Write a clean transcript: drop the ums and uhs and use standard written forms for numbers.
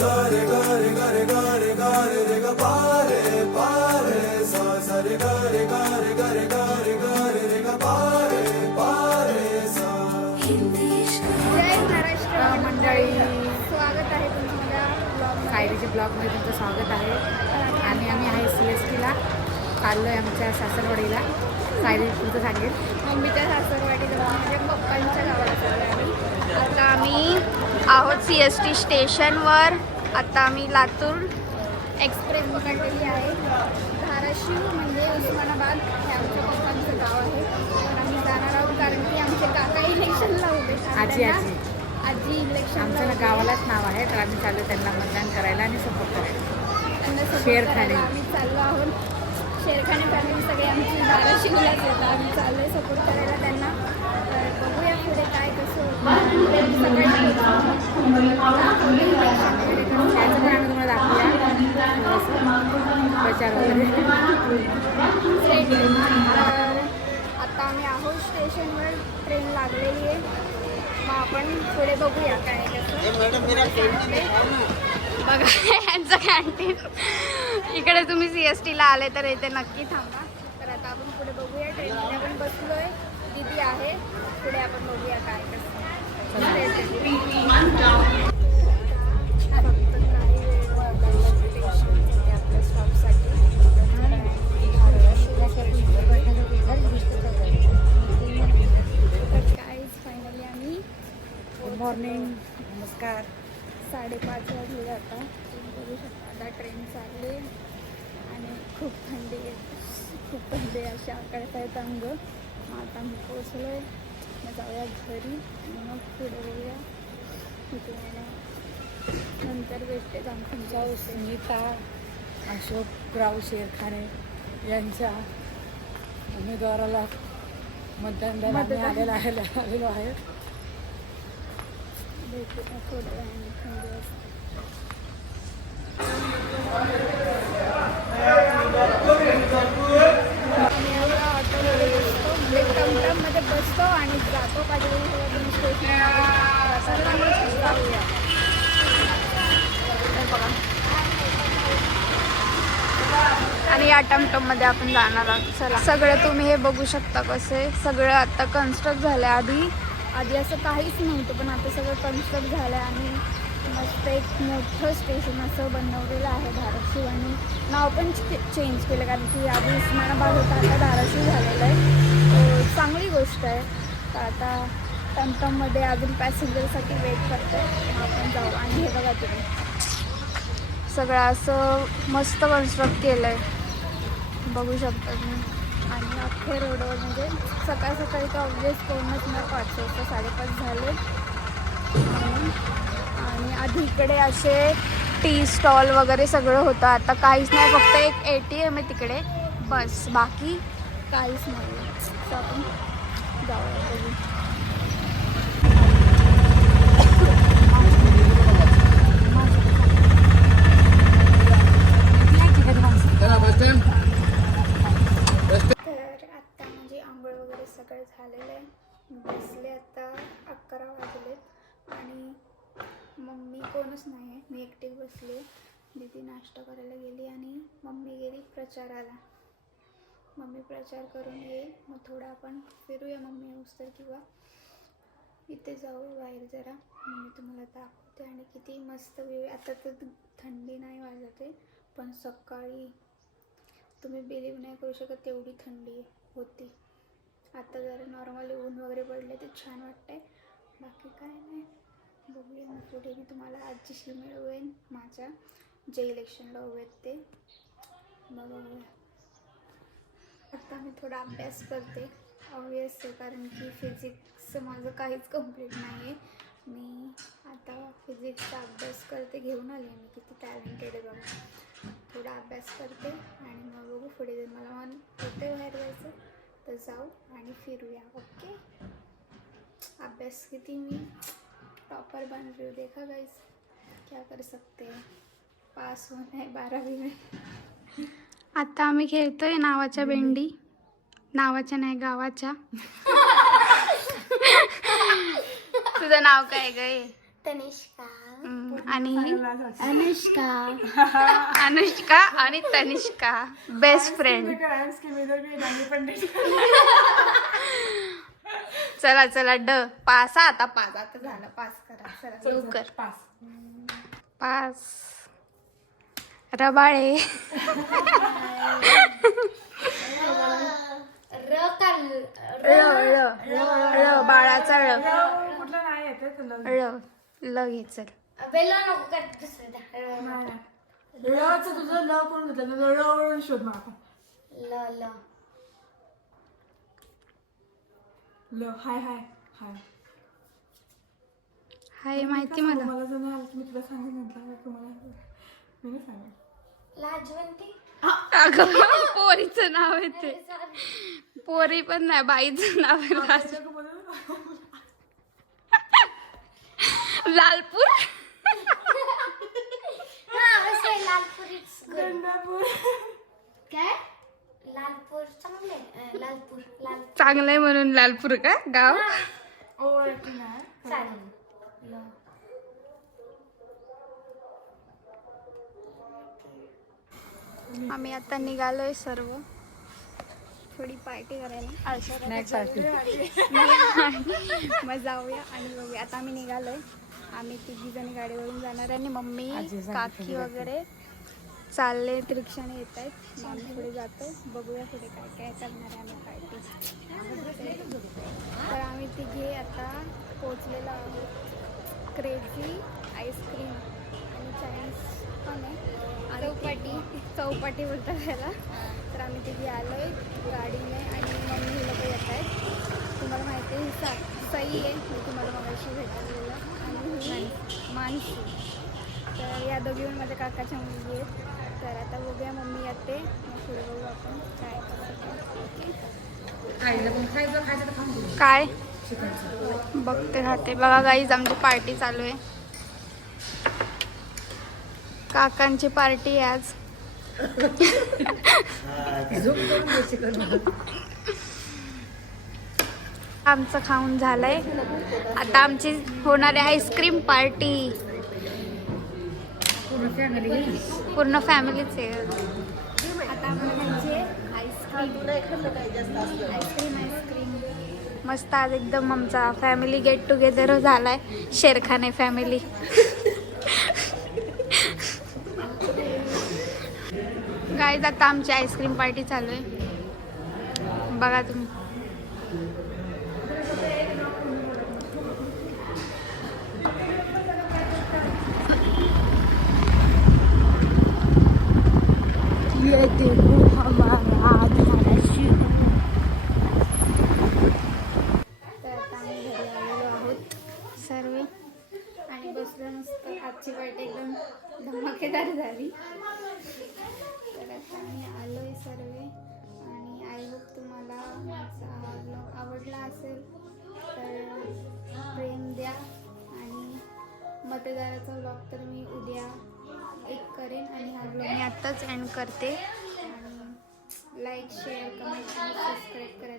गारे गारे गारे गारे गारे रे ग पारे पारे सा सा रे गारे गारे गारे गारे गारे रे ग पारे पारे सा. जय महाराष्ट्र मंडळी, स्वागत आहे तुमच्या ब्लॉग सायरीच्या ब्लॉगमध्ये तुमचं स्वागत आहे. आणि आम्ही आहे CSTला चाललो आहे आमच्या सासरवाडीला. सायरी तुमचं सांगेल. मम्मीच्या सासरवाडीला म्हणजे पप्पांच्या गावाला चाललो आहे आम्ही. आता आम्ही आहोत CST स्टेशनवर. आता आम्ही लातूर एक्सप्रेस पकडलेली आहे. धाराशिव म्हणजे उस्मानाबाद हे आमच्या पप्पांचं गाव आहे. तर आम्ही जाणार आहोत कारण की आमचे काका इलेक्शनला उभे आहेत. आजी आजी इलेक्शन आमच्या गावालाच नाव आहे, तर आम्ही चाललो त्यांना मतदान करायला आणि सपोर्ट करायला. त्यांना support शेरखाने. करायला आम्ही चाललो आहोत. शेरखाने फॅमिली सगळे आमची धाराशिवलाच येतात. आम्ही चाललो आहे सपोर्ट करायला त्यांना. तर बघूया पुढे काय कसं होतं. त्याचं पण आम्ही तुम्हाला दाखवूया थोडंसं प्रचार वगैरे. तर आता आम्ही आहोत स्टेशनवर. ट्रेन लागलेली आहे. मग आपण पुढे बघूया काय कसं. बघा यांचं कॅन्टीन. इकडे तुम्ही CSTला आले तर इथे नक्की थांबा. तर आता आपण पुढे बघूया. ट्रेनमध्ये आपण बसलोय. दीदी आहे. पुढे आपण बघूया काय कसं. फक्त काही वेळ लागला स्टेशनसाठी आपल्या स्टॉपसाठी. तर काहीच फायनली आम्ही गुड मॉर्निंग, नमस्कार. 5:30 वाजले आता. तुम्ही बघू शकता आता ट्रेन चालली आणि खूप थंडी आहे. खूप थंडी आहे. अशा आकडत आहेत अंग. मग आता आम्ही पोचलो आहे. मग जाऊया घरी आणि मग पुढे बघूया. मी तुम्हाला नंतर भेटते. तुमच्या सुनीता अशोकराव शेरखाने यांच्या उमेदवाराला मतदान द्यायला आलेलो आहे. भेटू थोड्या वेळाने. थंडी असते. आम्ही आता ऑटोमध्ये बसतो म्हणजे टमटममध्ये बसतो आणि जातो पाहिजे स्टेशन जाऊया. बघा आणि या टमटममध्ये आपण जाणार आहोत. चला सगळं तुम्ही हे बघू शकता कसे सगळं आता कन्स्ट्रक्ट झालं आहे. आधी असं काहीच नव्हतं पण आता सगळं कन्स्ट्रक्ट झालं आहे आणि मस्त एक मोठं स्टेशन असं बनवलेलं आहे धाराशिव. आणि नाव पण चेंज केलं कारण की आधी उस्मानाबाद होता, आता धाराशिव झालेलं आहे. चांगली गोष्ट आहे. तर आता टमटममध्ये अजून पॅसेंजरसाठी वेट करतो आहे. आपण जाऊ. आणि हे बघा तुम्ही सगळं असं मस्त कन्स्ट्रक्ट केलं आहे. बघू शकता तुम्ही. आणि अख्खे रोडवर म्हणजे सकाळ सकाळी तर ऑब्वियस कोणच नाही. 5 वाजता 5:30 झाले. आणि आधी इकडे असे टी स्टॉल वगैरे सगळं होतं. आता काहीच नाही. फक्त एक ATM आहे तिकडे बस. बाकी काहीच नाही. तर आपण जाऊया बघू. तर आत्ता म्हणजे आंघोळ वगैरे सगळं झालेलं आहे. बसले आता 11 वाजलेत आणि मम्मी कोणच नाही आहे. मी एकटी बसले. दीदी नाश्ता करायला गेली आणि मम्मी गेली प्रचाराला. मम्मी प्रचार करून येईल. मग थोडं आपण फिरूया मम्मी येऊस तर किंवा इथे जाऊ बाहेर जरा. मी तुम्हाला दाखवते. आणि किती मस्त व्ह्यू. आता तर थंडी नाही वाजत आहे पण सकाळी तुम्ही बिलीव नाही करू शकत तेवढी थंडी होती. आता जरा नॉर्मली ऊन वगैरे पडले ते छान वाटतंय. बाकी काय नाही. बघूया मग पुढे मी तुम्हाला आजीशी मिळवेन माझ्या जे इलेक्शनला उभे आहेत ते. मग बघूया. आता मी थोडा अभ्यास करते. ऑब्वियस आहे कारण की फिजिक्सचं माझं काहीच कंप्लीट नाही आहे. मी आता फिजिक्सचा अभ्यास करते. घेऊन आले मी. किती टॅलेंटेड आहे बघा. थोडा अभ्यास करते आणि मग बघू पुढे जर मला मन होते बाहेर जायचं तर जाऊ आणि फिरूया. ओके. अभ्यास किती मी टॉपर बन रही हूँ. देखा गाइस क्या कर सकते हैं. पास होना है 12वी में. आता आम्ही खेळतोय नावाच्या भेंडी. नावाच्या नाही गावाच्या. तुझं नाव काय ग? तनिष्का. आणि अनुष्का आणि तनिष्का बेस्ट फ्रेंड. चला चला पास आता झालं. पास करा चला लवकर. पास रबाळे. र बाळाचा ळ घे चल. तुझं ल करून घेतलं शोध मग आपण. ल हाय हाय हाय हाय माहिती मला. मला जर नाही आलं मी तुला सांगेन म्हटलं तुम्हाला मी नाही सांगेन. लाजवंती. अगं पोरीचं नाव आहे ते. पोरी पण नाही बाईचं नाव आहे लालपूर. गंगापूर. काय लालपूर चांगले. लालपूर चांगलंय म्हणून लालपूर का गाव. चालेल. आम्ही आता निघालोय सर्व थोडी पार्टी करायला. मग जाऊया आणि बघूया. आता आम्ही निघालोय. आम्ही 3 जणी गाडीवरून जाणार आणि मम्मी काकी वगैरे चालले रिक्षाने येत आहेत. आम्ही पुढे जातो. बघूया पुढे काय काय करणार आहे आम्ही पार्टी. तर आम्ही तिघे आता पोचलेलो आहोत. क्रेझी आईस्क्रीम आणि चायनीज पण आहे. चौपाटी बोलतात त्याला. तर आम्ही तिघे आलो आहे गाडीने आणि मम्मी लोक येत आहेत. तुम्हाला माहिती आहे ही सई आहे. मी तुम्हाला मगाशी भेटलेलं. आणि ही मानसी. तर या दोघी पण माझ्या काकाच्या मुलगी आहेत. तर आता बघूया मम्मी येते मग पुढे बघू आपण काय बघते राहते. बघा गाईज आमची पार्टी चालू आहे. काकांची पार्टी आहे आज. आमचं खाऊन झालंय. आता आमची होणारी आईस्क्रीम पार्टी. पूर्ण फॅमिलीच आहे. आता आम्हाला आईस्क्रीम मस्त. आज एकदम आमचा फॅमिली गेट टुगेदर झालाय. शेरखाने फॅमिली. गाईज आता आमची आईस्क्रीम पार्टी चालू आहे. बघा तुम्ही. सर्व आणि बसलं मस्त. आजची पार्टी एकदम धमाकेदार झाली. तर आता आम्ही आलो आहे सर्व आणि आय होप तुम्हाला माझा हा ब्लॉग आवडला असेल तर प्रेम द्या. आणि मतदाराचा ब्लॉग तर मी उद्या करेन आणि हा ब्लॉग मी आत्ताच एंड करते. आणि लाईक शेअर कमेंट आणि सबस्क्राईब करा.